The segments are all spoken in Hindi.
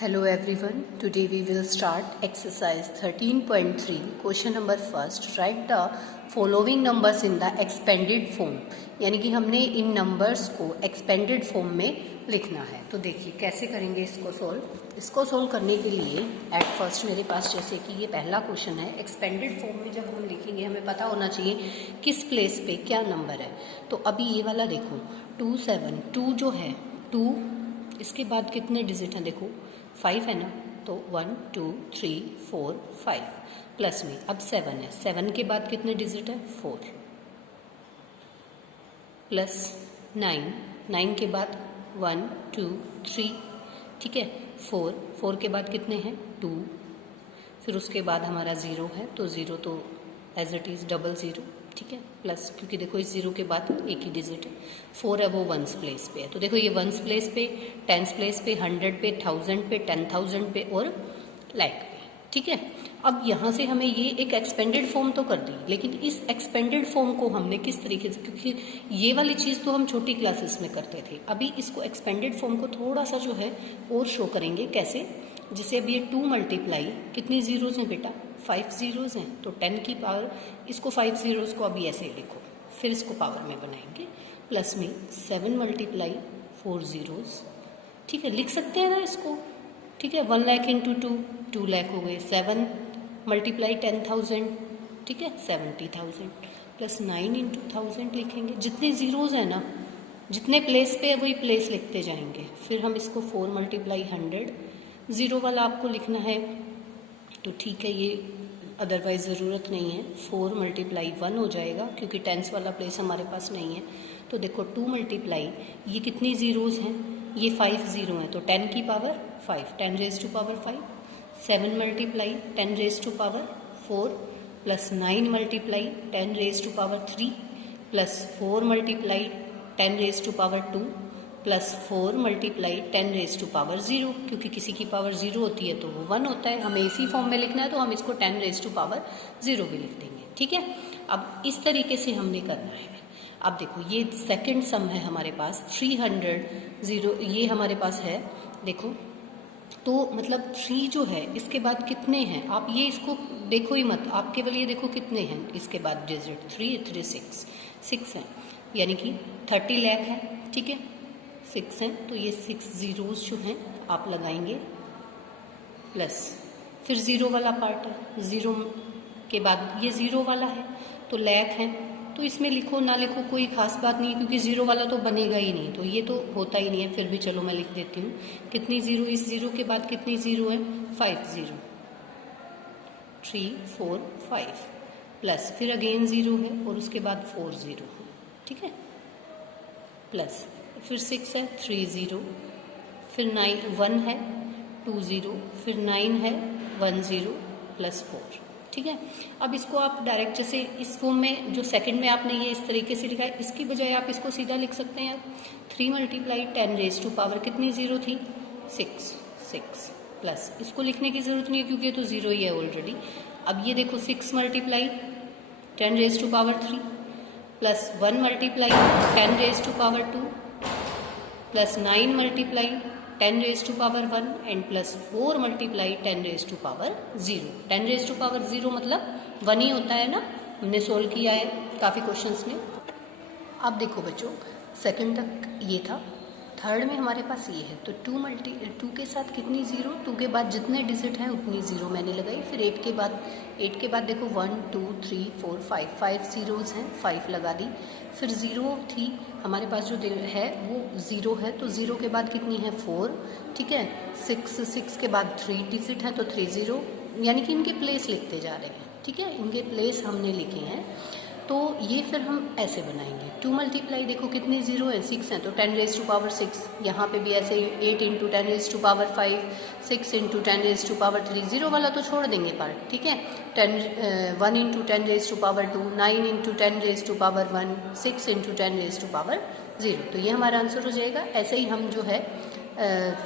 Hello everyone. Today we will start exercise 13.3. Question number first. Write the following numbers in the expanded form. यानी कि हमने इन नंबर्स को एक्सपेंडेड फॉर्म में लिखना है. तो देखिए कैसे करेंगे इसको सोल्व. इसको सोल्व करने के लिए एट फर्स्ट मेरे पास जैसे कि ये पहला क्वेश्चन है. एक्सपेंडेड फॉर्म में जब हम लिखेंगे हमें पता होना चाहिए किस प्लेस पे क्या नंबर है. तो अभी ये वाला देखो 2 7 2 जो है 2 इसके बाद कितने डिजिट हैं देखो 5 है ना. तो 1 2 3 4 5 प्लस में अब 7 है. 7 के बाद कितने डिजिट है 4 प्लस 9 के बाद 1 2 3 ठीक है. 4 के बाद कितने हैं 2. फिर उसके बाद हमारा 0 है तो 0 तो एज इट इज़ डबल 0 ठीक है. प्लस क्योंकि देखो इस 0 के बाद एक ही डिजिट है. 4 है वो 1s प्लेस पे है. तो देखो ये 1s प्लेस पे 10s प्लेस पे 100 पे 1000 पे 10,000 पे और लाइक पे ठीक है. अब यहाँ से हमें ये एक एक्सपेंडेड फॉर्म तो कर दी, लेकिन इस एक्सपेंडेड फॉर्म को हमने किस तरीके से, क्योंकि ये वाली चीज़ तो हम छोटी क्लासेस में करते थे, अभी इसको एक्सपेंडेड फॉर्म को थोड़ा सा जो है और शो करेंगे. कैसे? जैसे अब ये 2 मल्टीप्लाई कितनी जीरोज हैं बेटा 5 जीरोज हैं. तो 10 की पावर इसको 5 जीरोज को अभी ऐसे लिखो, फिर इसको पावर में बनाएंगे. प्लस में 7 मल्टीप्लाई 4 जीरोज ठीक है. लिख सकते हैं ना इसको ठीक है. 1 लाख इंटू 2 लाख हो गए. 7 मल्टीप्लाई 10,000 ठीक है 70,000 प्लस 9 इंटू 1000 लिखेंगे. जितने जीरोज हैं ना जितने प्लेस पे है वही प्लेस लिखते जाएंगे. फिर हम इसको 4 मल्टीप्लाई 100 ज़ीरो वाला आपको लिखना है तो ठीक है, ये अदरवाइज ज़रूरत नहीं है. 4 मल्टीप्लाई 1 हो जाएगा क्योंकि टेंस वाला प्लेस हमारे पास नहीं है. तो देखो 2 मल्टीप्लाई ये कितनी ज़ीरोज़ हैं ये 5 ज़ीरो हैं तो 10 की power 5 10 raise to power 5. 7 multiply 10 raise to power 4 plus 9 multiply 10 raise to power 3 plus 4 multiply 10 raise to power 2 plus 4 multiply 10 raise to power 0. क्योंकि किसी की पावर 0 होती है तो वो 1 होता है. हमें इसी फॉर्म में लिखना है तो हम इसको 10 रेज टू पावर 0 भी लिख देंगे ठीक है. अब इस तरीके से हमने करना है. अब देखो ये सेकंड सम है हमारे पास 300 ये हमारे पास है देखो. तो मतलब 3 जो है इसके बाद कितने हैं आप ये इसको देखो ही मत, आप केवल ये देखो कितने हैं इसके बाद डिजिट 3 3 6 हैं यानी कि 30 लाख है ठीक है. 6 हैं तो ये 6 जीरोज जो हैं आप लगाएंगे प्लस फिर 0 वाला पार्ट है. 0 के बाद ये 0 वाला है तो लाख है. तो इसमें लिखो ना लिखो कोई खास बात नहीं है क्योंकि 0 वाला तो बनेगा ही नहीं तो ये तो होता ही नहीं है. फिर भी चलो मैं लिख देती हूँ कितनी 0 इस 0 के बाद कितनी 0 है 5 0 3 4 5 प्लस फिर अगेन 0 है और उसके बाद 4 0 ठीक है. प्लस फिर 6 है 3 0 फिर 9 1 है 2 0 फिर 9 है 1 0 प्लस 4 ठीक है. अब इसको आप डायरेक्ट जैसे इस फॉर्म में जो सेकंड में आपने ये इस तरीके से लिखा है इसकी बजाय आप इसको सीधा लिख सकते हैं. 3 मल्टीप्लाई 10 रेज टू पावर कितनी 0 थी 6 प्लस इसको लिखने की ज़रूरत नहीं है क्योंकि ये तो 0 ही है ऑलरेडी. अब ये देखो 6 multiply 10 raise to power 3 plus 1 multiply 10 raise to power 2 plus 9 multiply 10 raise to power 1 and plus 4 multiply 10 raise to power 0. 10 raise to power 0 मतलब 1 ही होता है ना. हमने सोल्व किया है काफ़ी क्वेश्चंस में. अब देखो बच्चों सेकंड तक ये था. थर्ड में हमारे पास ये है तो 2 के साथ कितनी 0 2 के बाद जितने डिजिट हैं उतनी 0 मैंने लगाई. फिर 8 के बाद देखो 1 2 3 4 5 जीरोज़ हैं 5 लगा दी. फिर 0 थी हमारे पास जो है वो 0 है तो 0 के बाद कितनी है 4 ठीक है. 6 के बाद 3 डिजिट है तो 3 0 यानी कि इनके प्लेस लिखते जा रहे हैं ठीक है. इनके प्लेस हमने लिखे हैं तो ये फिर हम ऐसे बनाएंगे. 2 मल्टीप्लाई देखो कितने 0 हैं 6 हैं तो 10 रेज टू पावर 6. यहाँ पे भी ऐसे 8 into 10 raise to power 5 6 into 10 raise to power 3. 0 वाला तो छोड़ देंगे पार्ट ठीक है. 1 into 10 raise to power 2 9 into 10 raise to power 1 6 into 10 raise to power 0. तो ये हमारा आंसर हो जाएगा. ऐसे ही हम जो है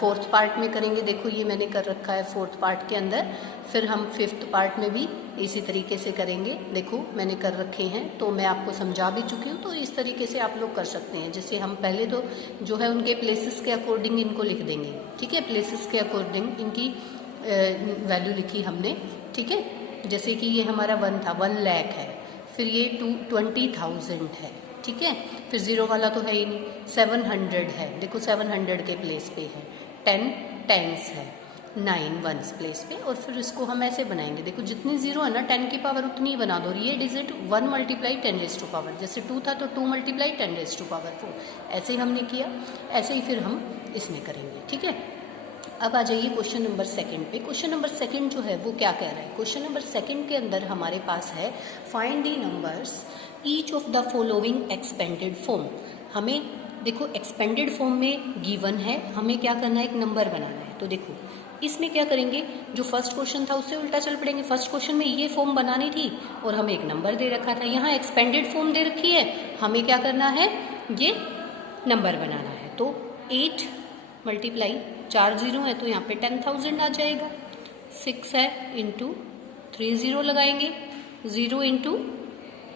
फोर्थ पार्ट में करेंगे। देखो ये मैंने कर रखा है फोर्थ पार्ट के अंदर, फिर हम फिफ्थ पार्ट में भी इसी तरीके से करेंगे। देखो मैंने कर रखे हैं, तो मैं आपको समझा भी चुकी हूँ, तो इस तरीके से आप लोग कर सकते हैं। जैसे हम पहले तो जो है उनके प्लेसेस के अकॉर्डिंग इनको लिख देंगे, ठीक है, प्लेसेस के अकॉर्डिंग इनकी वैल्यू लिखी हमने, ठीक है। जैसे कि ये हमारा 1 था, 1 लाख है, फिर ये 20,000 है, ठीक है, फिर 0 वाला तो है ही नहीं, 700 है, देखो 700 के प्लेस पे है, 10 टेंस है, 9 वंस प्लेस पे, और फिर इसको हम ऐसे बनाएंगे। देखो जितनी 0 है ना 10 की पावर उतनी ही बना दो। ये digit 1 multiply 10 raise to power, जैसे 2 था तो 2 मल्टीप्लाई 10 रेज टू पावर 4, ऐसे ही हमने किया, ऐसे ही फिर हम इसमें करेंगे, ठीक है। अब आ जाइए क्वेश्चन नंबर सेकंड पे। क्वेश्चन नंबर सेकंड जो है वो क्या कह रहा है? क्वेश्चन नंबर सेकंड के अंदर हमारे पास है find the numbers each of the following expanded form. हमें देखो एक्सपेंडेड फॉर्म में गिवन है, हमें क्या करना है, एक नंबर बनाना है। तो देखो इसमें क्या करेंगे, जो फर्स्ट क्वेश्चन था उससे उल्टा चल पड़ेंगे। फर्स्ट क्वेश्चन में ये फॉर्म बनानी थी और हमें एक नंबर दे रखा था, यहाँ एक्सपेंडेड फॉर्म दे रखी है, हमें क्या करना है, ये नंबर बनाना है। तो 8 मल्टीप्लाई 4 0 है तो यहाँ पे 10,000 आ जाएगा। 6 है इंटू 3 0 लगाएंगे, 0 इंटू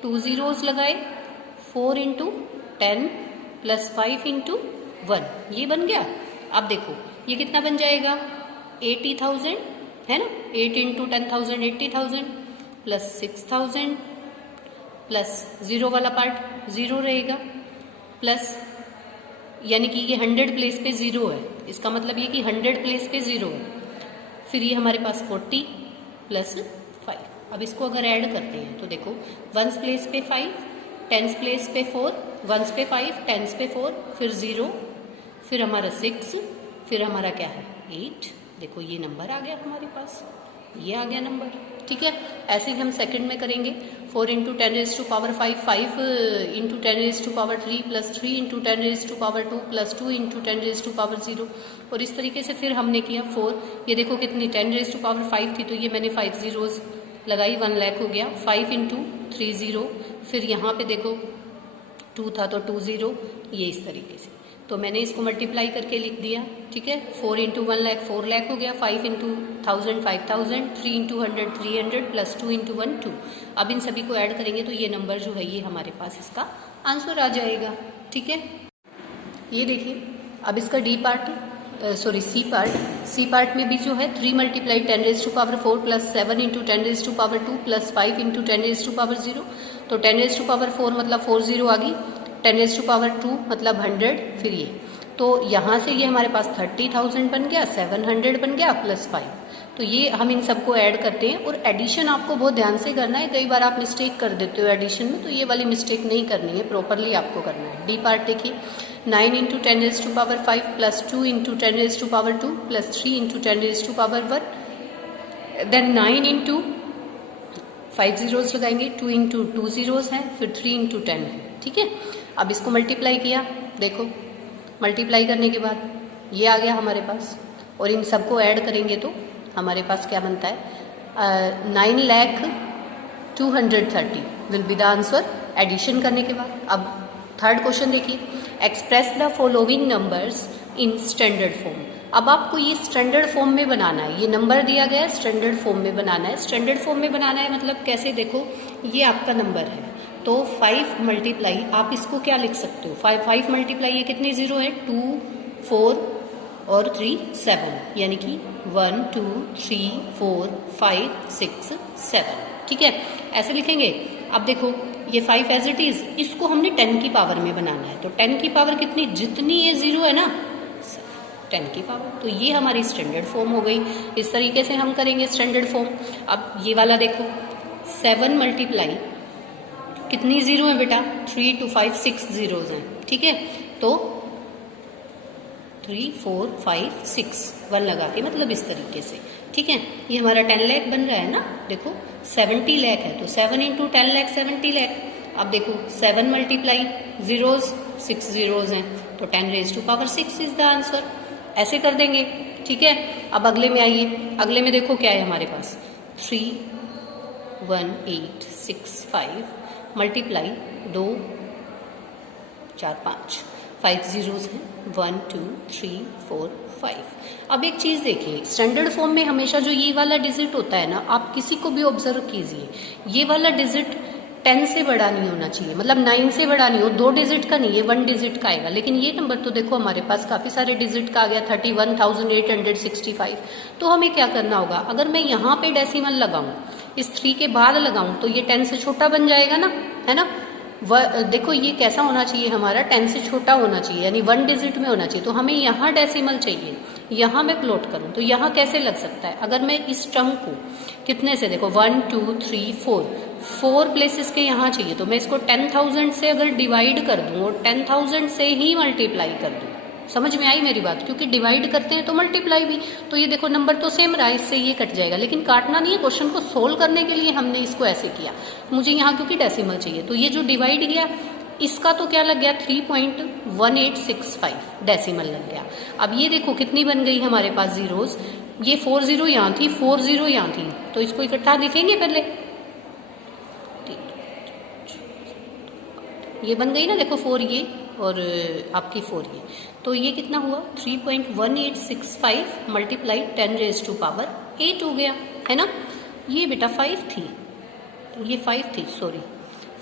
2 zeros लगाए, 4 इंटू 10 प्लस 5 इंटू 1, ये बन गया। अब देखो ये कितना बन जाएगा, 80,000 है ना, 8 इंटू 10,000 80,000 प्लस 6,000 प्लस 0 वाला पार्ट 0 रहेगा, प्लस यानी कि ये 100 प्लेस पे 0 है, इसका मतलब ये कि 100 प्लेस पे 0 है। फिर ये हमारे पास 40 प्लस 5। अब इसको अगर ऐड करते हैं तो देखो 1s प्लेस पे 5, 10s प्लेस पे 4, 1s पे 5, 10s पे 4, फिर 0, फिर हमारा 6, फिर हमारा क्या है 8। देखो ये नंबर आ गया हमारे पास, ये आ गया नंबर, ठीक है। ऐसे ही हम सेकंड में करेंगे। 4 into 10 raise to power 5, 5 into 10 raise to power 3 plus 3 into 10 raise to power 2 plus 2 into 10 raise to power 0, और इस तरीके से फिर हमने किया 4। ये देखो कितनी 10 रेज टू पावर 5 थी तो ये मैंने 5 zeros लगाई, 1 लाख हो गया। 5 इंटू 3 0, फिर यहाँ पे देखो 2 था तो 2 0, ये इस तरीके से तो मैंने इसको मल्टीप्लाई करके लिख दिया, ठीक है। 4 इंटू 1 लाख 4 लाख हो गया, 5 इंटू 1000 5000, 3 इंटू 100 300 प्लस 2 इंटू 1 2। अब इन सभी को ऐड करेंगे तो ये नंबर जो है ये हमारे पास इसका आंसर आ जाएगा, ठीक है। ये देखिए अब इसका सी पार्ट में भी जो है 3 multiply 10 raise to power 4 plus 7 into 10 raise to power 2 plus 5 into 10 raise to power 0, तो 10 रेज टू पावर 4 मतलब 4 0 आ गई, 10 रेज टू पावर 2 मतलब 100, फिर ये तो यहाँ से ये हमारे पास 30,000 बन गया, 700 बन गया प्लस 5। तो ये हम इन सबको ऐड करते हैं, और एडिशन आपको बहुत ध्यान से करना है। कई बार आप मिस्टेक कर देते हो एडिशन में, तो ये वाली मिस्टेक नहीं करनी है, प्रॉपरली आपको करना है। डी पार्ट देखिए 9 into 10 raise to power 5 plus 2 into 10 raise to power 2 plus 3 into 10 raise to power 1, then 9 into 5 zeros लगाएंगे, 2 इंटू 2 zeros है, फिर 3 इंटू 10 है, ठीक है। अब इसको मल्टीप्लाई किया, देखो मल्टीप्लाई करने के बाद ये आ गया हमारे पास, और इन सबको ऐड करेंगे तो हमारे पास क्या बनता है 9,230 will be the answer addition करने के बाद। अब थर्ड क्वेश्चन देखिए, express the following numbers in standard form. अब आपको ये स्टैंडर्ड फॉर्म में बनाना है, ये नंबर दिया गया है स्टैंडर्ड फॉर्म में बनाना है। स्टैंडर्ड फॉर्म में बनाना है मतलब कैसे, देखो ये आपका नंबर है तो 5 मल्टीप्लाई आप इसको क्या लिख सकते हो, 5 मल्टीप्लाई ये कितने 0 है 2 4 और 3 7, यानी कि 1 2 3 4 5 6 7, ठीक है, ऐसे लिखेंगे। अब देखो ये 5 एज इट इज, इसको हमने 10 की पावर में बनाना है, तो 10 की पावर कितनी, जितनी ये 0 है ना 10 की पावर, तो ये हमारी स्टैंडर्ड फॉर्म हो गई। इस तरीके से हम करेंगे स्टैंडर्ड फॉर्म। अब ये वाला देखो 7 मल्टीप्लाई कितनी 0 है बेटा, 3 2 5 6 zeros हैं, ठीक है, तो 3 4 5 6 1 लगा के मतलब इस तरीके से, ठीक है। ये हमारा 10 लाख बन रहा है ना, देखो 70 लाख है तो 7 इंटू 10 लाख 70 लाख। अब देखो 7 मल्टीप्लाई zeros 6 zeros हैं तो 10 raise to power 6 is the answer, ऐसे कर देंगे, ठीक है। अब अगले में आइए, अगले में देखो क्या है हमारे पास 3 1 8 6 5 मल्टीप्लाई 2 4 5 zeros हैं, 1 2 3 4 5। अब एक चीज़ देखिए, स्टैंडर्ड फॉर्म में हमेशा जो ये वाला डिजिट होता है ना, आप किसी को भी ऑब्जर्व कीजिए, ये वाला डिजिट 10 से बड़ा नहीं होना चाहिए, मतलब 9 से बड़ा नहीं हो, 2 डिजिट का नहीं, ये 1 डिजिट का आएगा। लेकिन ये नंबर तो देखो हमारे पास काफ़ी सारे डिजिट का आ गया, 31,865। तो हमें क्या करना होगा, अगर मैं यहाँ पे डेसिमल लगाऊं, इस 3 के बाद लगाऊं, तो ये 10 से छोटा बन जाएगा ना, है ना। देखो ये कैसा होना चाहिए हमारा, 10 से छोटा होना चाहिए, यानी 1 डिजिट में होना चाहिए। तो हमें यहाँ डेसिमल चाहिए, यहाँ मैं प्लॉट करूँ तो यहाँ कैसे लग सकता है, अगर मैं इस टर्म को कितने से, देखो 1 2 3 4 प्लेसेस के यहाँ चाहिए, तो मैं इसको 10,000 से अगर डिवाइड कर दूँ और 10,000 से ही मल्टीप्लाई कर दूँ, समझ में आई मेरी बात, क्योंकि डिवाइड करते हैं तो मल्टीप्लाई भी, तो ये देखो नंबर तो सेम रहा, इससे ये कट जाएगा, लेकिन काटना नहीं है, क्वेश्चन को सोल्व करने के लिए हमने इसको ऐसे किया। मुझे यहाँ क्योंकि डेसिमल चाहिए, तो ये जो डिवाइड किया इसका तो क्या लग गया 3.1865 डेसिमल लग गया। अब ये देखो कितनी बन गई हमारे पास जीरोस, ये 4 0 यहाँ थी, 4 0 यहाँ थी, तो इसको इकट्ठा लिखेंगे पहले, ये बन गई ना, देखो 4 ये और आपकी 4 ये, तो ये कितना हुआ 3.1865 मल्टीप्लाई 10⁻⁸ हो गया, है ना। ये बेटा 5 थी, ये 5 थी, सॉरी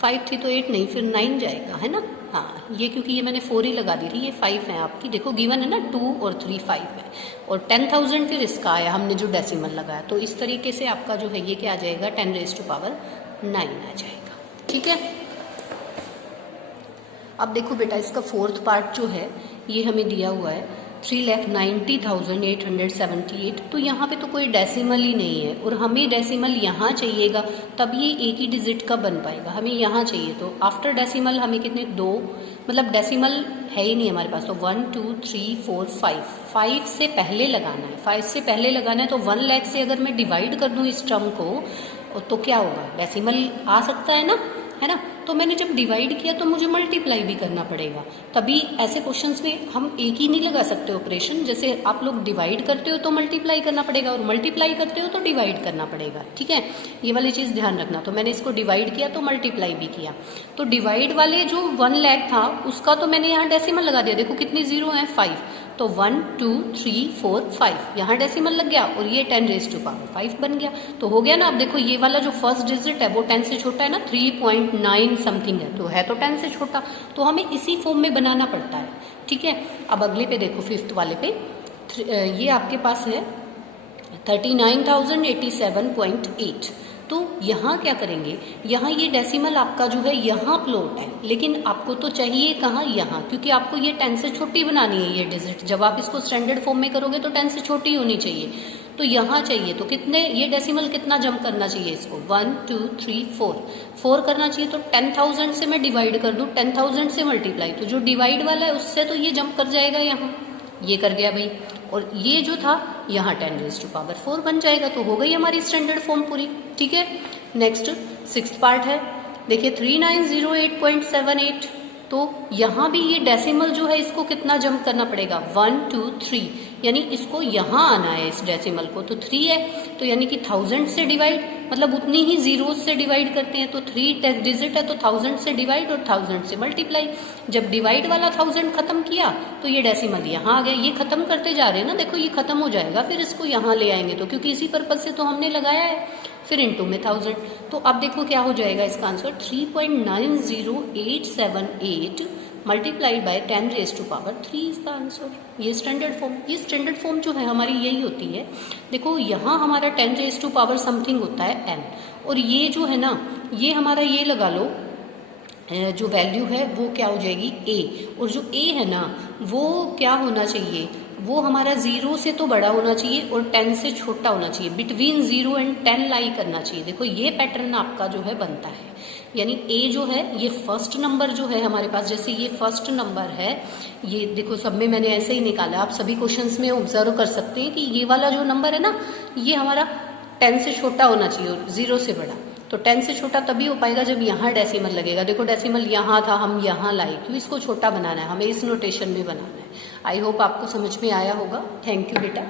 5 थी तो 8 नहीं, फिर 9 जाएगा, है ना। हाँ, ये क्योंकि ये मैंने 4 ही लगा दी थी, ये 5 है आपकी, देखो गिवन है ना 2 और 3 5 है, और 10,000 फिर इसका आया हमने जो डेसिमल लगाया, तो इस तरीके से आपका जो है ये क्या आ जाएगा 10⁻9 आ जाएगा, ठीक है। अब देखो बेटा इसका 4th पार्ट जो है ये हमें दिया हुआ है 3,90,878, तो यहाँ पे तो कोई डेसिमल ही नहीं है, और हमें डेसिमल यहाँ चाहिएगा तब ये एक ही डिजिट का बन पाएगा, हमें यहाँ चाहिए, तो आफ्टर डेसिमल हमें कितने 2, मतलब डेसिमल है ही नहीं हमारे पास, तो 1 2 3 4 5 से पहले लगाना है, 5 से पहले लगाना है, तो 1 लाख से अगर मैं डिवाइड कर दूँ इस टर्म को तो क्या होगा, डेसिमल आ सकता है ना, है ना। तो मैंने जब डिवाइड किया तो मुझे मल्टीप्लाई भी करना पड़ेगा, तभी ऐसे क्वेश्चंस में हम एक ही नहीं लगा सकते ऑपरेशन, जैसे आप लोग डिवाइड करते हो तो मल्टीप्लाई करना पड़ेगा, और मल्टीप्लाई करते हो तो डिवाइड करना पड़ेगा, ठीक है, ये वाली चीज़ ध्यान रखना। तो मैंने इसको डिवाइड किया तो मल्टीप्लाई भी किया, तो डिवाइड वाले जो 1 लाख था उसका तो मैंने यहाँ डेसिमल लगा दिया, देखो कितनी जीरो है 5, तो 1 2 3 4 5 यहाँ डेसिमल लग गया, और ये 10⁻5 बन गया, तो हो गया ना। अब देखो ये वाला जो फर्स्ट डिजिट है वो 10 से छोटा है ना, 3.9 समथिंग है, तो है तो 10 से छोटा, तो हमें इसी फॉर्म में बनाना पड़ता है, ठीक है। अब अगले पे देखो 5th वाले पे, ये आपके पास है 39,087.8, तो यहाँ क्या करेंगे, यहाँ ये डेसिमल आपका जो है यहाँ प्लॉट है, लेकिन आपको तो चाहिए कहाँ, यहाँ, क्योंकि आपको ये 10 से छोटी बनानी है ये डिजिट, जब आप इसको स्टैंडर्ड फॉर्म में करोगे तो 10 से छोटी होनी चाहिए, तो यहाँ चाहिए, तो कितने ये डेसिमल कितना जंप करना चाहिए इसको 1 2 3 4 करना चाहिए, तो 10,000 से मैं डिवाइड कर दूँ, 10,000 से मल्टीप्लाई, तो जो डिवाइड वाला है उससे तो ये जंप कर जाएगा, यहाँ ये कर गया भाई, और ये जो था यहाँ 10⁻4 बन जाएगा, तो हो गई हमारी स्टैंडर्ड फॉर्म पूरी, ठीक है। नेक्स्ट 6th पार्ट है, देखिए 3908.78, तो यहाँ भी ये डेसिमल जो है इसको कितना जंप करना पड़ेगा 1 2 3, यानी इसको यहाँ आना है इस डेसिमल को, तो 3 है, तो यानी कि 1000 से डिवाइड, मतलब उतनी ही जीरोस से डिवाइड करते हैं, तो 3 डिजिट है तो 1000 से डिवाइड और 1000 से मल्टीप्लाई, जब डिवाइड वाला 1000 खत्म किया तो ये डेसिमल यहाँ आ गया, ये खत्म करते जा रहे हैं ना, देखो ये खत्म हो जाएगा, फिर इसको यहाँ ले आएंगे, तो क्योंकि इसी पर्पज से तो हमने लगाया है, फिर इनटू में 1000, तो अब देखो क्या हो जाएगा इसका आंसर 3.90878 मल्टीप्लाइड बाय 10⁻3 इसका आंसर, ये स्टैंडर्ड फॉर्म, ये स्टैंडर्ड फॉर्म जो है हमारी यही होती है। देखो यहाँ हमारा 10⁻⁻ समथिंग होता है n, और ये जो है ना ये हमारा ये लगा लो जो वैल्यू है वो क्या हो जाएगी a, और जो a है ना वो क्या होना चाहिए, वो हमारा 0 से तो बड़ा होना चाहिए और 10 से छोटा होना चाहिए, बिटवीन 0 एंड 10 लाई करना चाहिए। देखो ये पैटर्न आपका जो है बनता है, यानी a जो है ये फर्स्ट नंबर जो है हमारे पास, जैसे ये फर्स्ट नंबर है, ये देखो सब में मैंने ऐसे ही निकाला, आप सभी क्वेश्चंस में ऑब्जर्व कर सकते हैं कि ये वाला जो नंबर है ना ये हमारा 10 से छोटा होना चाहिए और 0 से बड़ा, तो 10 से छोटा तभी हो पाएगा जब यहाँ डेसिमल लगेगा। देखो डेसिमल यहाँ था, हम यहाँ लाए, क्यों इसको छोटा बनाना है, हमें इस नोटेशन में बनाना है। आई होप आपको समझ में आया होगा। थैंक यू बेटा।